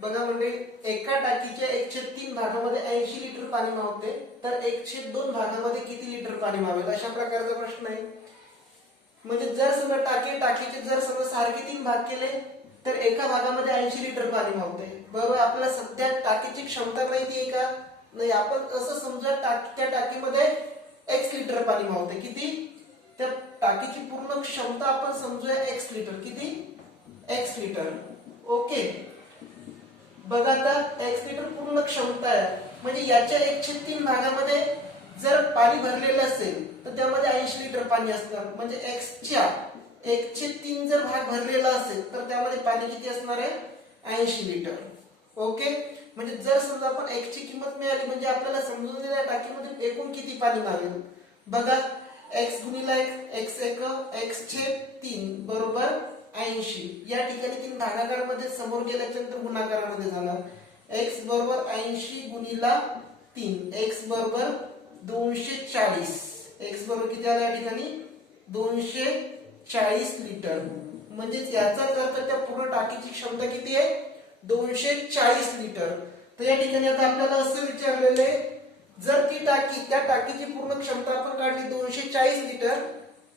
बघा म्हणजे एका टाकीच्या 1/3 भागामध्ये 80 लिटर पाणी मावते, तर 1/2 भागामध्ये किती लिटर पाणी मावेल अशा प्रकारचा प्रश्न आहे. म्हणजे जर समजा टाकीचे जर समजा सारखे 3 भाग केले तर एका भागामध्ये 80 लिटर पाणी मावते. बरोबर. आपल्याला सध्या टाकीची क्षमता माहिती आहे का? नाही. आपण असं समजा त्या टाकीमध्ये x लिटर पाणी मावते. किती? त्या टाकीची पूर्ण क्षमता आपण समजूया x लिटर. किती? x litre. ओके. बघा आता x लिटर पूर्ण क्षमता आहे म्हणजे याच्या 1/3 भागामध्ये जर पाणी भरलेलं असेल तर त्यामध्ये 80 लिटर पाणी असणार. म्हणजे x च्या 1/3 जर भाग भरलेला असेल तर त्यामध्ये पाणी किती असणार आहे? 80 लिटर. ओके. म्हणजे जर समजा आपण x ची किंमत मिळाली म्हणजे आपल्याला समजून दिल्या टाकीमध्ये एकूण किती पाणी मावेल. बघा x गुणिले x एक x/3 बरोबर 80. या ठिकाणी 3 भागाकारामध्ये समोर गेल्यानंतर गुणाकारामध्ये जाणार. x बरोबर 80 गुणिले 3. x बरोबर 240. x बरोबर किती आलं या ठिकाणी? 240 लिटर. म्हणजे याचाच अर्थ त्या पूर्ण टाकीची क्षमता किती आहे? 240 लिटर. तर या ठिकाणी आता आपल्याला असं विचारलेलं आहे जर ती टाकी त्या टाकीची पूर्ण क्षमता आपण काढली 240 लिटर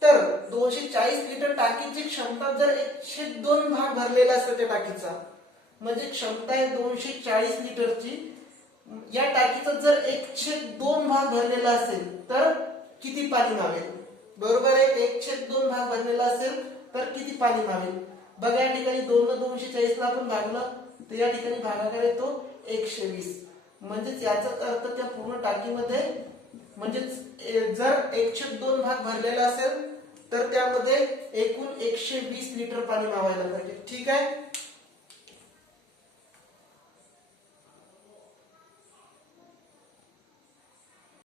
तर 240 लिटर टाकीची क्षमता जर 1/2 भाग भरलेला असेल त्या टाकीचा म्हणजे क्षमता आहे 240 लिटरची. या टाकीचा जर 1/2 भाग भरलेला असेल तर किती पाणी मावेल. बरोबर आहे. 1/2 भाग भरलेला असेल तर किती पाणी मावेल. बघा या ठिकाणी 2 ने 240 ला आपण भागलं तर या ठिकाणी भागाकार येतो 120. म्हणजेच याचा अर्थ त्या पूर्ण टाकीमध्ये म्हणजेच जर 1/2 भाग भरलेला असेल तर त्यामध्ये एकूण 120 लिटर पाणी मावायला पाहिजे. ठीक आहे.